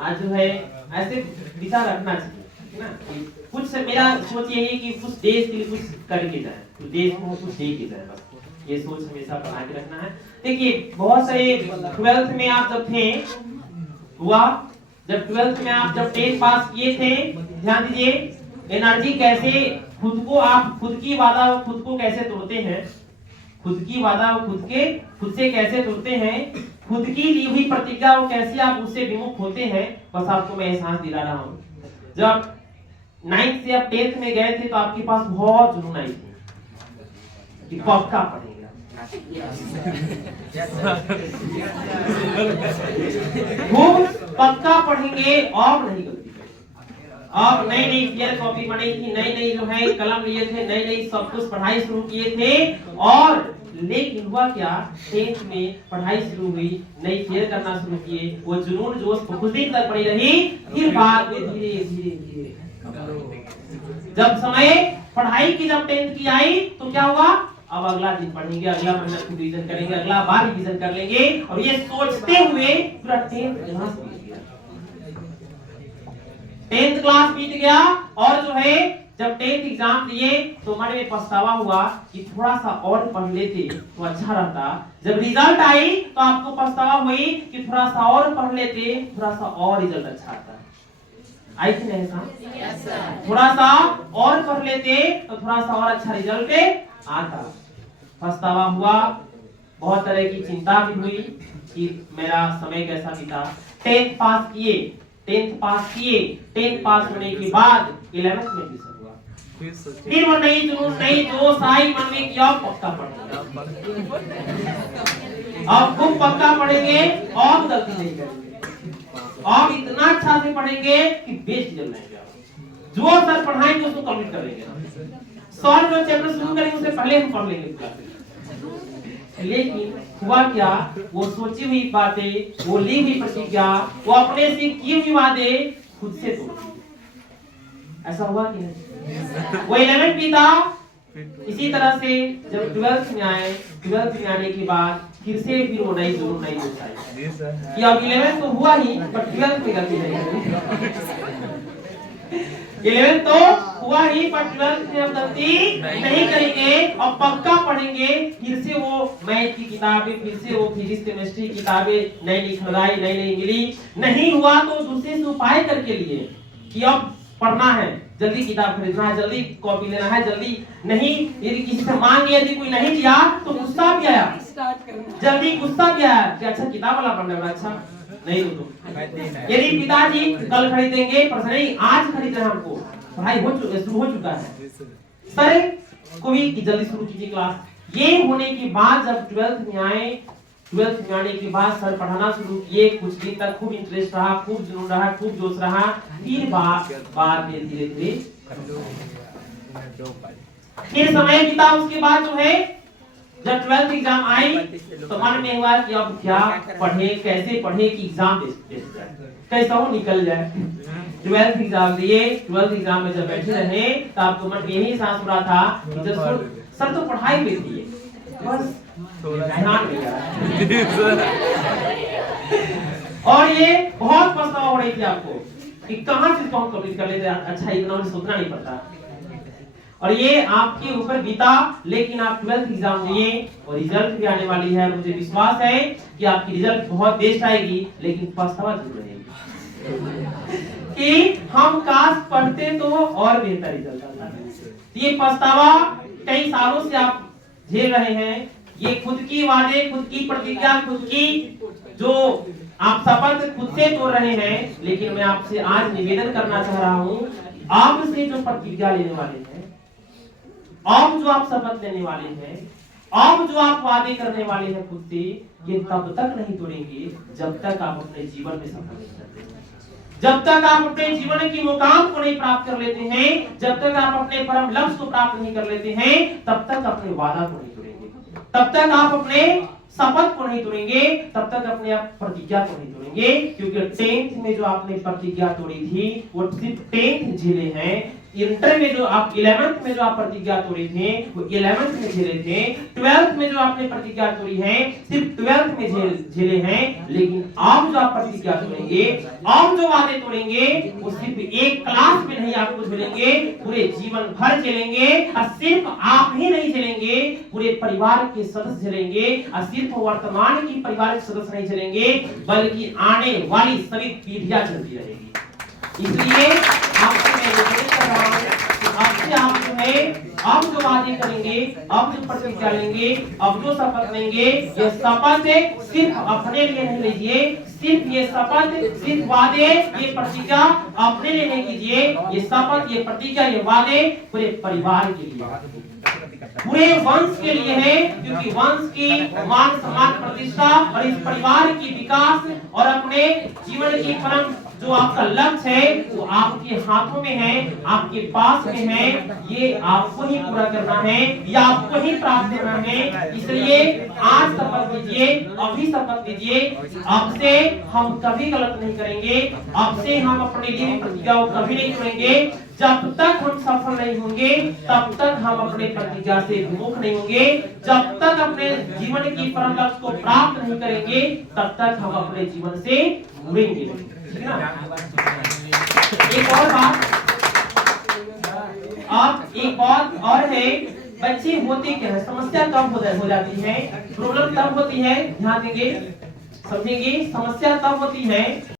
आज जो है ऐसे दिशा रखना चाहिए, है ना? कि कुछ मेरा सोच यही है कि कुछ देश के लिए कुछ करके जाए, कुछ देश को कुछ दे के जाए, बस ये सोच हमेशा बना के रखना है। देखिए बहुत सारे 12th में आप जब थे हुआ, जब 12th में आप जब 10 पास किए थे, ध्यान दीजिए एनर्जी कैसे खुद को आप खुद की वादा खुद को कैसे तोड़ते हैं, खुद की वादा खुद से कैसे तोड़ते हैं, खुद की ली हुई प्रतिज्ञा को कैसे आप उससे विमुख होते हैं, बस आपको मैं एहसास दिला रहा हूँ। जब 9th से आप 10th में गए थे तो आपके पास बहुत जुनून आई थी कि पक्का पढ़ेंगे, खूब पक्का पढ़ेंगे और नहीं गलती करेंगे। अब नई नई फेयर कॉपी बनी थी, नई नई जो है कलम लिए थे, नई नई सब कुछ पढ़ाई शुरू किए थे, और लेकिन हुआ क्या, 10th में पढ़ाई शुरू हुई, नई फेयर करना शुरू किए, वो जुनून जोश कुछ दिन तक पड़ी रही, फिर बाद में धीरे धीरे धीरे जब समय पढ़ाई की जब 10th की आई तो क्या हुआ, अब अगला दिन पढ़ेंगे, अगला महीना रिवीजन करेंगे, अगला बार रिवीजन कर लेंगे, और ये सोचते हुए पूरा 10th क्लास बीत गया, 10th क्लास बीत गया। और जो है जब 10th एग्जाम दिए तो मन में पछतावा हुआ कि थोड़ा सा और पढ़ लेते तो अच्छा रहता। जब रिजल्ट आई तो आपको पछतावा हुई कि थोड़ा सा और पढ़ लेते, थोड़ा सा और रिजल्ट अच्छा आता। आई थी नहीं साहब? थोड़ा सा और पढ़ लेते तो थोड़ा सा और अच्छा रिजल्ट आता। पछतावा हुआ, बहुत तरह की चिंता भी हुई कि मेरा समय कैसा बीता। 10th पास किए, 10th पास किए, 10th पास होने के बाद 11th में एडमिशन हुआ, फिर वो नई जुनून नई जोश आई मन में कि अब पक्का पढ़ेंगे, अब खूब पक्का पढ़ेंगे और गलती नहीं करेंगे, और इतना अच्छा से पढ़ेंगे कि बेस्ट रिजल्ट लाएंगे, जो सर पढ़ाएंगे उसको कंप्लीट कर लेंगे, सर जो चैप्टर शुरू करेंगे उससे पहले हम पढ़ लेंगे पूरा। लेकिन हुआ क्या, वो सोची हुई बातें, वो ली हुई प्रतिज्ञा, वो अपने से की हुई वादे खुद से तोड़ दिए। ऐसा हुआ कि नहीं? वो 11th बीता, इसी तरह से जब 12th में आए, 12th में आने के बाद फिर से फिर वो नई जुनून नई जोश आई कि अब 11th तो हुआ ही, पर 12th में गलती नहीं करेंगे। 11th तो हुआ ही, पर 12th में अब गलती नहीं करेंगे और पक्का पढ़ेंगे। फिर से वो मैथ की किताबें, फिर से वो फिजिक्स केमिस्ट्री किताबें नई नई खुदाई नई नई मिली, नहीं हुआ तो दूसरे से उपाय करके लिए कि अब पढ़ना है, जल्दी किताब खरीदना है, जल्दी कॉपी लेना है, जल्दी नहीं, यदि किसी से मांग लिया, यदि कोई नहीं दिया तो गुस्सा भी आया, जल्दी गुस्सा भी आया कि अच्छा किताब वाला पढ़ना है, अच्छा नहीं तो यदि पिताजी कल खरीदेंगे, पर नहीं आज खरीदना है हमको, पढ़ाई शुरू हो चुका है, सर को भी जल्दी शुरू कीजिए क्लास। ये होने के बाद जब 12th में आए, 12th में आने के बाद सर पढ़ाना शुरू किए, कुछ दिन तक खूब इंटरेस्ट रहा, खूब जुनून रहा, खूब जोश रहा, फिर बाद में धीरे धीरे फिर समय बीता। उसके बाद जो है जब 12th एग्जाम आई तो मन में हुआ कि अब क्या पढ़े, कैसे पढ़े कि एग्जाम कैसा हो निकल जाए। 12th एग्जाम दिए, 12th एग्जाम में जब बैठे रहे तो आपको मन में यही सांस रहा था कि जब सर तो पढ़ाई में दिए, बस ध्यान नहीं रहा। और ये बहुत पछतावा हो रही थी आपको कि कहां से इसको कंप्लीट कर लेते, अच्छा इतना मुझे सोचना नहीं पड़ता, और ये आपके ऊपर बीता। लेकिन आप 12th एग्जाम दिए और रिजल्ट भी आने वाली है, मुझे विश्वास है कि आपकी रिजल्ट बहुत बेस्ट आएगी, लेकिन पछतावा जरूर रहेगी कि हम काश पढ़ते तो और बेहतर रिजल्ट आता। ये पछतावा कई सालों से आप झेल रहे हैं, ये खुद की वादे, खुद की प्रतिज्ञा, खुद की जो आप शपथ खुद से तोड़ रहे हैं। लेकिन मैं आपसे आज निवेदन करना चाह रहा हूं, आपसे जो प्रतिज्ञा लेने वाले हैं, अब जो आप शपथ लेने वाले हैं, अब जो आप वादे करने वाले हैं खुद से, ये तब तक नहीं तोड़ेंगे जब तक आप अपने जीवन में सफल नहीं करते हैं, जब तक आप अपने जीवन की मुकाम को नहीं प्राप्त कर लेते हैं, जब तक आप अपने परम लक्ष्य को प्राप्त नहीं कर लेते हैं, तब तक अपने वादा को नहीं तोड़ेंगे, तब तक आप अपने शपथ को नहीं तोड़ेंगे, तब तक अपने आप प्रतिज्ञा को नहीं तोड़ेंगे। क्योंकि 10th में जो आपने प्रतिज्ञा तोड़ी थी वो सिर्फ 10th झेले हैं, इंटर में जो आप 11th में जो आप प्रतिज्ञा तोड़े थे वो 11th में झेले थे, 12th में जो आपने प्रतिज्ञा तोड़ी है सिर्फ 12th में झेले हैं, लेकिन आप जो आप प्रतिज्ञा तोड़ेंगे, आप जो वादे तोड़ेंगे वो सिर्फ एक क्लास में नहीं आपको झेलेंगे, पूरे जीवन भर झेलेंगे। और सिर्फ आप ही नहीं झेलेंगे, पूरे परिवार के सदस्य झेलेंगे। और सिर्फ वर्तमान की परिवार के सदस्य नहीं झेलेंगे, बल्कि आने वाली सभी पीढ़ियां चलती रहेगी। इसलिए आपसे मैं निवेदन कर रहा हूं कि आपसे आप जो है आप जो वादे करेंगे, आप जो प्रतिज्ञा लेंगे, आप जो शपथ लेंगे, ये शपथ सिर्फ अपने लिए नहीं लीजिए, सिर्फ ये शपथ, सिर्फ वादे, ये प्रतिज्ञा अपने लिए नहीं कीजिए। ये शपथ, ये प्रतिज्ञा, ये वादे पूरे परिवार के लिए, पूरे वंश के लिए है, क्योंकि वंश की मान सम्मान प्रतिष्ठा और इस परिवार की विकास और अपने जीवन की परम जो आपका लक्ष्य है वो आपके हाथों में है, आपके पास में है। ये आपको ही पूरा करना है, या आपको ही प्राप्त करना है। इसलिए आज शपथ लीजिए, अभी शपथ लीजिए, अब से हम कभी गलत नहीं करेंगे, अब से हम अपने लिए प्रतिज्ञा कभी नहीं तोड़ेंगे। जब तक हम सफल नहीं होंगे तब तक हम अपने प्रतिज्ञा से विमुख नहीं होंगे, जब तक अपने जीवन की परम लक्ष्य को प्राप्त नहीं करेंगे तब तक हम अपने जीवन से मुड़ेंगे नहीं। ठीक है ना? एक और बात, आप एक बात और है, बच्चे होते क्या है, समस्या कब हो जाती है, प्रॉब्लम तब होती है, ध्यान देंगे, समझेंगे, समस्या तब होती है